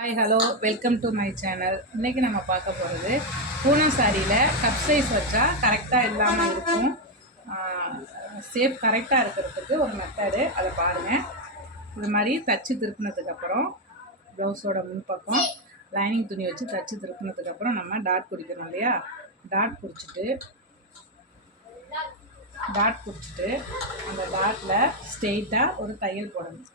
Hi hello welcome to my channel. இன்றைக்கி நம்ம பார்க்க போகிறது பூனம் சாரியில் கப் சைஸ் வச்சா கரெக்டாக இல்லாமல் இருக்கும். ஷேப் கரெக்டாக இருக்கிறதுக்கு ஒரு மெத்தடு, அதை பாருங்கள். இது மாதிரி தச்சு திருப்பினதுக்கப்புறம் ப்ளவுஸோட முன்பக்கம் லைனிங் துணி வச்சு தச்சு திருப்பினதுக்கப்புறம் நம்ம டாட் பிடிக்கணும் இல்லையா? டாட் பிடிச்சிட்டு அந்த டாட்டில் ஸ்ட்ரெயிட்டாக ஒரு தையல் போடணும்.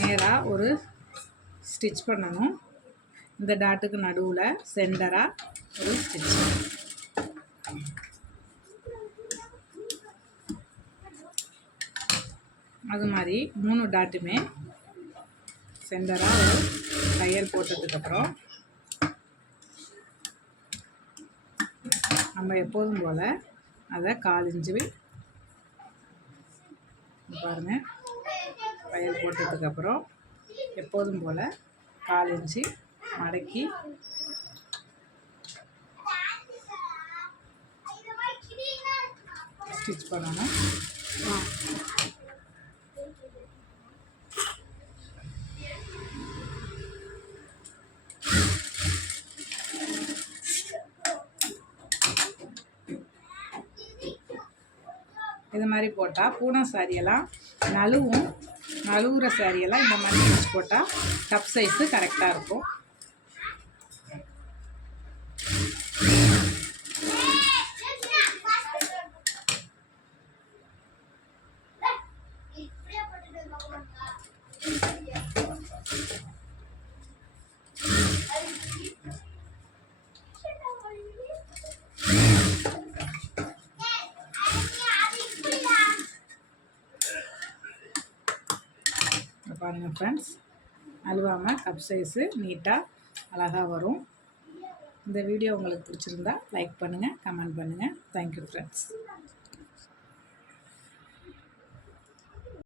நேராக ஒரு ஸ்டிச் பண்ணணும். இந்த டாட்டுக்கு நடுவில் சென்டராக ஒரு ஸ்டிச். அது மாதிரி 3 டாட்டுமே சென்டராக ஒரு தையல் போட்டதுக்கப்புறம் நம்ம எப்போதும் போல் அதை 1/4 இன்ச்சு பாருங்கள். தையல் போட்டதுக்கப்புறம் எப்போதும் போல் 1/4 இன்ச்சு மடக்கி ஸ்டிச் பண்ணணும். இது மாதிரி போட்டால் பூனம் சாரியெல்லாம் நழுவுற சாரியெல்லாம் இந்த மாதிரி வச்சு போட்டால் கப் சைஸு கரெக்டாக இருக்கும். பாருங்கள் ஃப்ரெண்ட்ஸ், நழுவாமல் கப் சைஸு நீட்டாக அழகாக வரும். இந்த வீடியோ உங்களுக்கு பிடிச்சிருந்தா லைக் பண்ணுங்கள், கமெண்ட் பண்ணுங்கள். Thank you friends.